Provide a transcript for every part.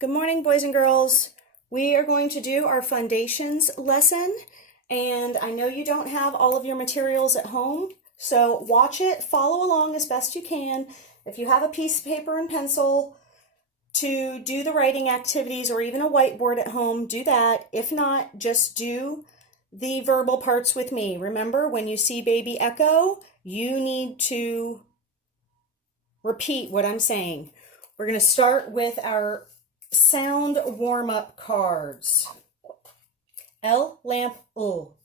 Good morning, boys and girls. We are going to do our FUNdations lesson, and I know you don't have all of your materials at home, so watch it, follow along as best you can. If you have a piece of paper and pencil to do the writing activities or even a whiteboard at home, do that. If not, just do the verbal parts with me. Remember, when you see baby echo, you need to repeat what I'm saying. We're going to start with our sound warm-up cards. L, lamp, L.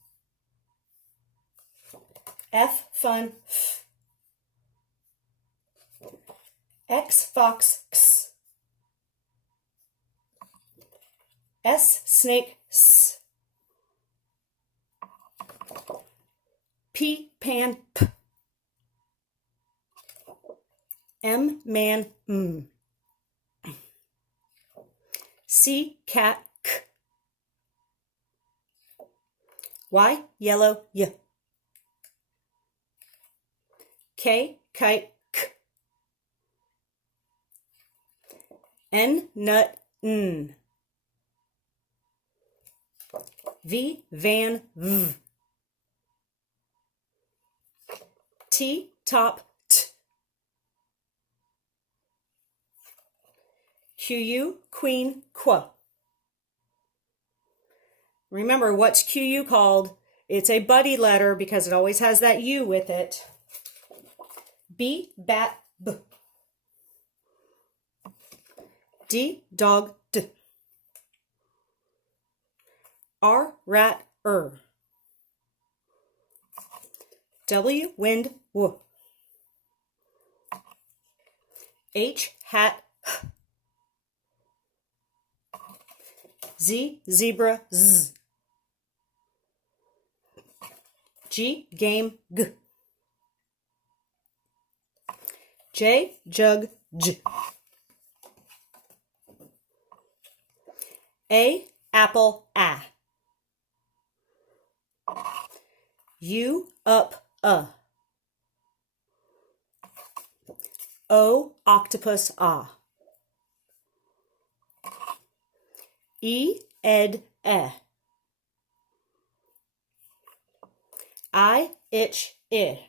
F, fun, F. X, fox, X. S, snake, S. P, pan, P. M, man, M. C, cat, K. Y, yellow, Y. K, kite, K. N, nut, N. V, van, V. T, top, T. Q, queen, Qu. Remember, what's QU called? It's a buddy letter because it always has that U with it. B, bat, B. D, dog, D. R, rat, R. W, wind, W. H, hat, H. Z, zebra, Z. G, game, G. J, jug, J. A, apple, A. U, up, O, octopus, ah. E, ed, eh. I, itch, I.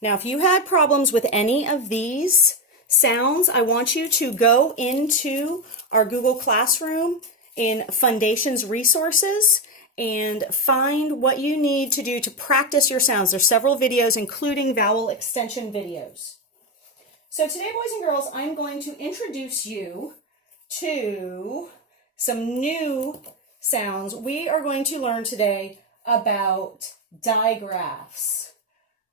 Now, if you had problems with any of these sounds, I want you to go into our Google Classroom in FUNdations resources and find what you need to do to practice your sounds. There's several videos, including vowel extension videos. So today, boys and girls, I'm going to introduce you to some new sounds. We are going to learn today about digraphs.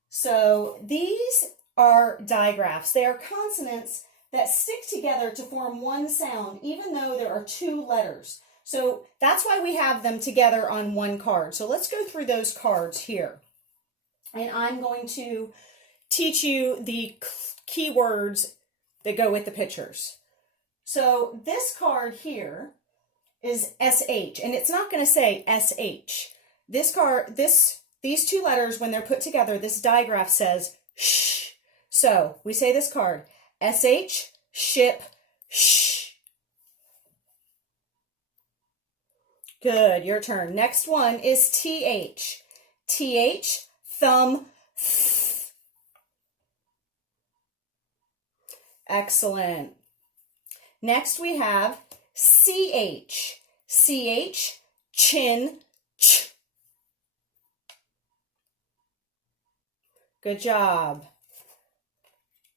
So these are digraphs. They are consonants that stick together to form one sound, even though there are two letters. So that's why we have them together on one card. So let's go through those cards here. And I'm going to teach you the keywords that go with the pictures. So this card here is SH, and it's not going to say SH. These two letters, when they're put together, this digraph says sh. So we say this card, SH, ship, sh. Good, your turn. Next one is TH. TH, thumb, th. Excellent. Next we have CH. CH, chin, ch. Good job.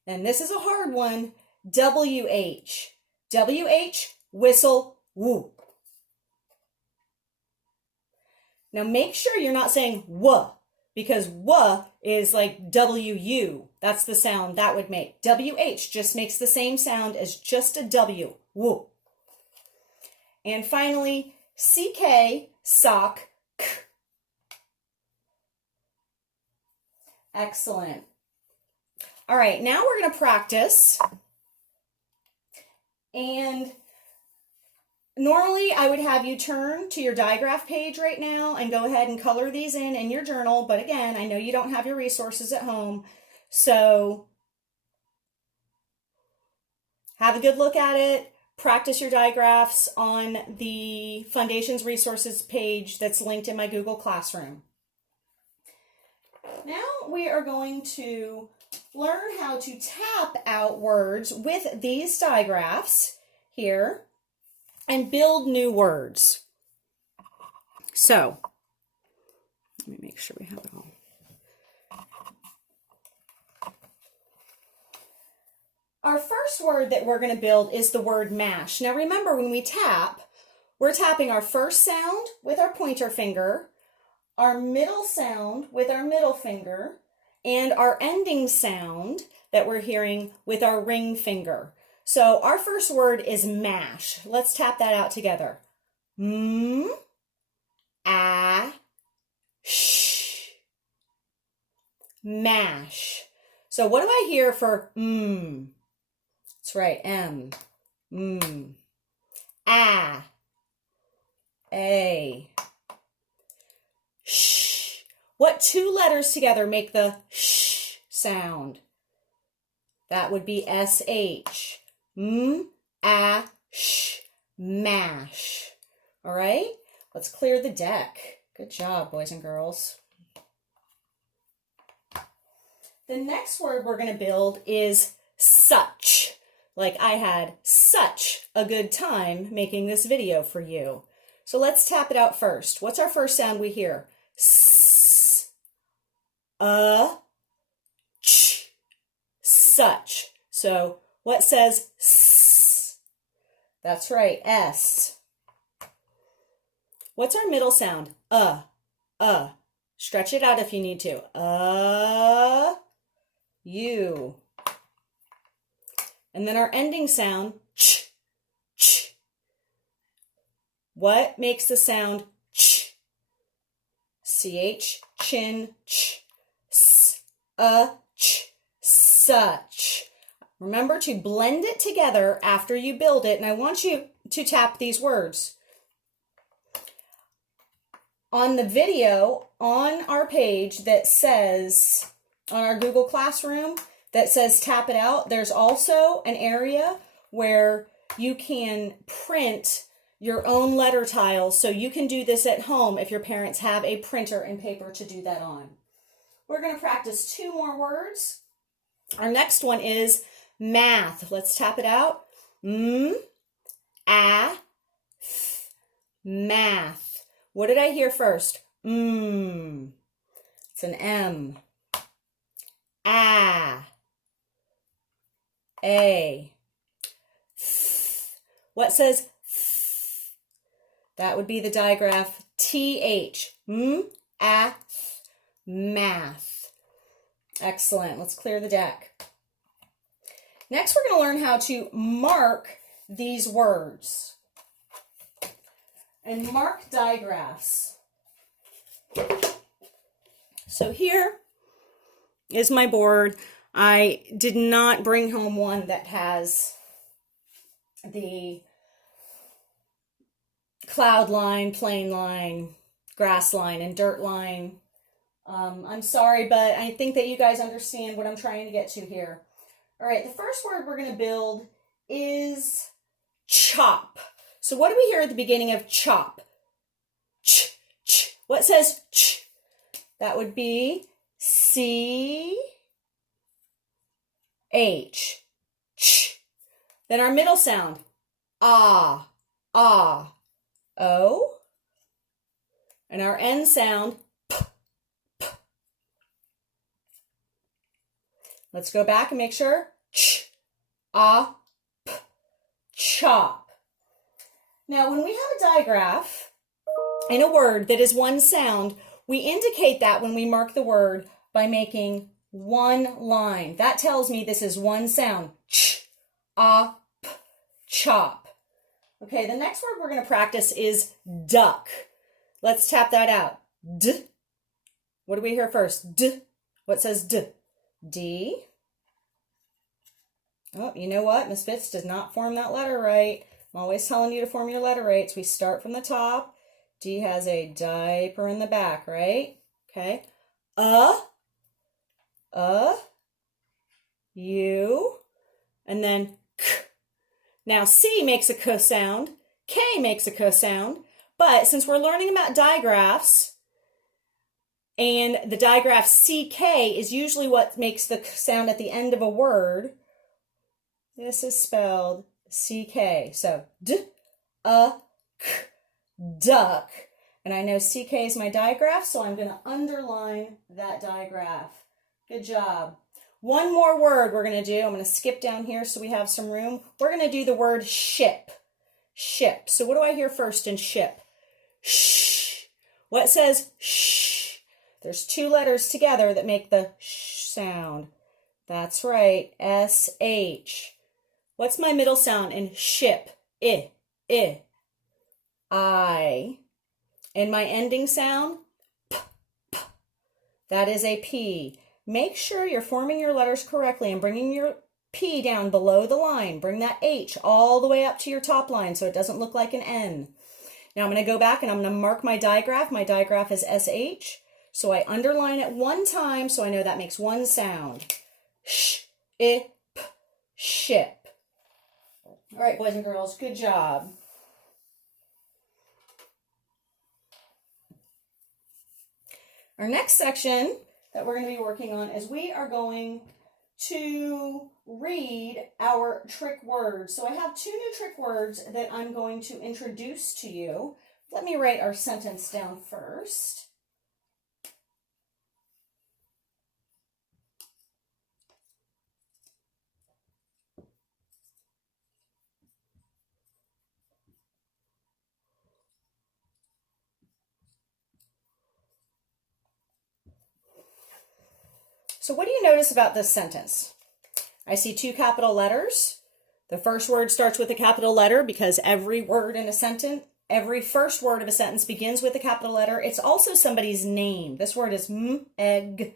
And this is a hard one. WH. WH, whistle, woo. Now make sure you're not saying w, because w is like WU. That's the sound that would make. WH just makes the same sound as just a W, woo. And finally, CK, sock, k. Excellent. All right, now we're going to practice. And normally I would have you turn to your digraph page right now and go ahead and color these in your journal. But again, I know you don't have your resources at home. So Have a good look at it. Practice your digraphs on the FUNdations resources page that's linked in my Google Classroom. Now we are going to learn how to tap out words with these digraphs here and build new words. So, let me make sure we have it all. Our first word that we're going to build is the word mash. Now remember, when we tap, we're tapping our first sound with our pointer finger, our middle sound with our middle finger, and our ending sound that we're hearing with our ring finger. So our first word is mash. Let's tap that out together. M, a, sh. Mash. So what do I hear for m? That's right, M. A. Sh. What two letters together make the sh sound? That would be SH. A, sh. Mash. All right, let's clear the deck. Good job, boys and girls. The next word we're going to build is such. Like I had such a good time making this video for you. So let's tap it out first. What's our first sound we hear? S, ch, such. So what says s? That's right, S. What's our middle sound? Stretch it out if you need to. U. And then our ending sound, ch, ch. What makes the sound ch? CH, chin, ch, s, ch, such. Remember to blend it together after you build it, and I want you to tap these words. On the video on our page that says, on our Google Classroom, that says tap it out, there's also an area where you can print your own letter tiles, so you can do this at home if your parents have a printer and paper to do that on. We're going to practice two more words. Our next one is math. Let's tap it out. Math. What did I hear first? It's an M. A. What says th? That would be the digraph TH. Math. Excellent. Let's clear the deck. Next, we're going to learn how to mark these words and mark digraphs. So here is my board. I did not bring home one that has the cloud line, plane line, grass line, and dirt line. I'm sorry, but I think that you guys understand what I'm trying to get to here. All right, the first word we're going to build is chop. So what do we hear at the beginning of chop? Ch, ch. What says ch? That would be C, H, ch. Then our middle sound, ah, O. And our end sound, p, p. Let's go back and make sure, ch, ah, p, chop. Now, when we have a digraph in a word that is one sound, we indicate that when we mark the word by making one line. That tells me this is one sound. Ch, a, p, chop. Okay, the next word we're going to practice is duck. Let's tap that out. D. What do we hear first? D. What says D? D. Oh, you know what? Miss Fitz does not form that letter right. I'm always telling you to form your letter right. So we start from the top. D has a diaper in the back, right? Okay. U, and then K. Now C makes a k sound, K makes a k sound, but since we're learning about digraphs, and the digraph CK is usually what makes the sound at the end of a word, this is spelled CK. So D, A, K, duck. And I know CK is my digraph, so I'm going to underline that digraph. Good job. One more word we're going to do. I'm going to skip down here so we have some room. We're going to do the word ship. Ship. So what do I hear first in ship? Shh. What says shh? There's two letters together that make the sh sound. That's right. SH. What's my middle sound in ship? I. I. And my ending sound? P, p. That is a P. Make sure you're forming your letters correctly and bringing your P down below the line. Bring that H all the way up to your top line so it doesn't look like an N. Now I'm going to go back and I'm going to mark my digraph. My digraph is SH. So I underline it one time so I know that makes one sound. Sh, I, p, ship. All right, boys and girls, good job. Our next section that we're going to be working on is we are going to read our trick words. So I have two new trick words that I'm going to introduce to you. Let me write our sentence down first. So what do you notice about this sentence? I see two capital letters. The first word starts with a capital letter because every word in a sentence, every first word of a sentence begins with a capital letter. It's also somebody's name. This word is Meg.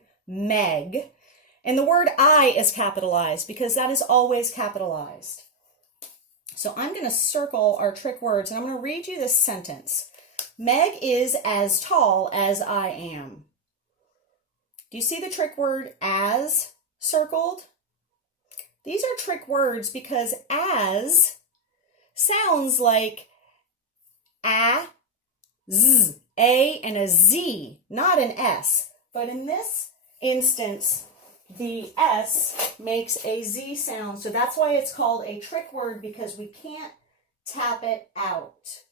And the word I is capitalized because that is always capitalized. So I'm going to circle our trick words and I'm going to read you this sentence. Meg is as tall as I am. Do you see the trick word as circled? These are trick words because as sounds like a, z, a, and a z, not an s. But in this instance, the s makes a z sound. So that's why it's called a trick word because we can't tap it out.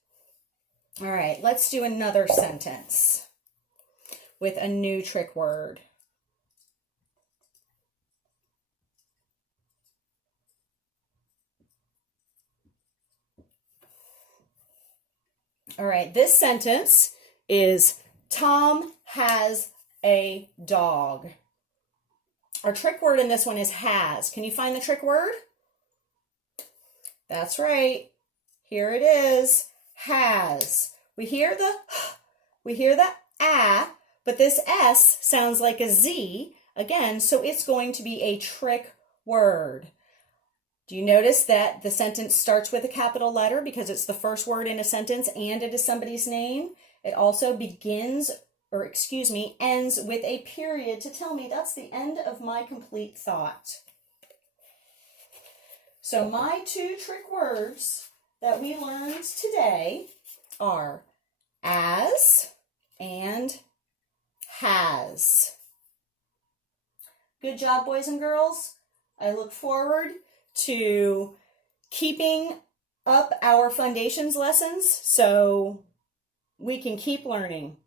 All right, let's do another sentence with a new trick word. All right, this sentence is Tom has a dog. Our trick word in this one is has. Can you find the trick word? That's right. Here it is. Has. We hear the a, but this s sounds like a z again, so it's going to be a trick word. Do you notice that the sentence starts with a capital letter because it's the first word in a sentence and it is somebody's name? It also ends with a period to tell me that's the end of my complete thought. So my two trick words that we learned today are as and has. Good job, boys and girls. I look forward to keeping up our FUNdations lessons so we can keep learning.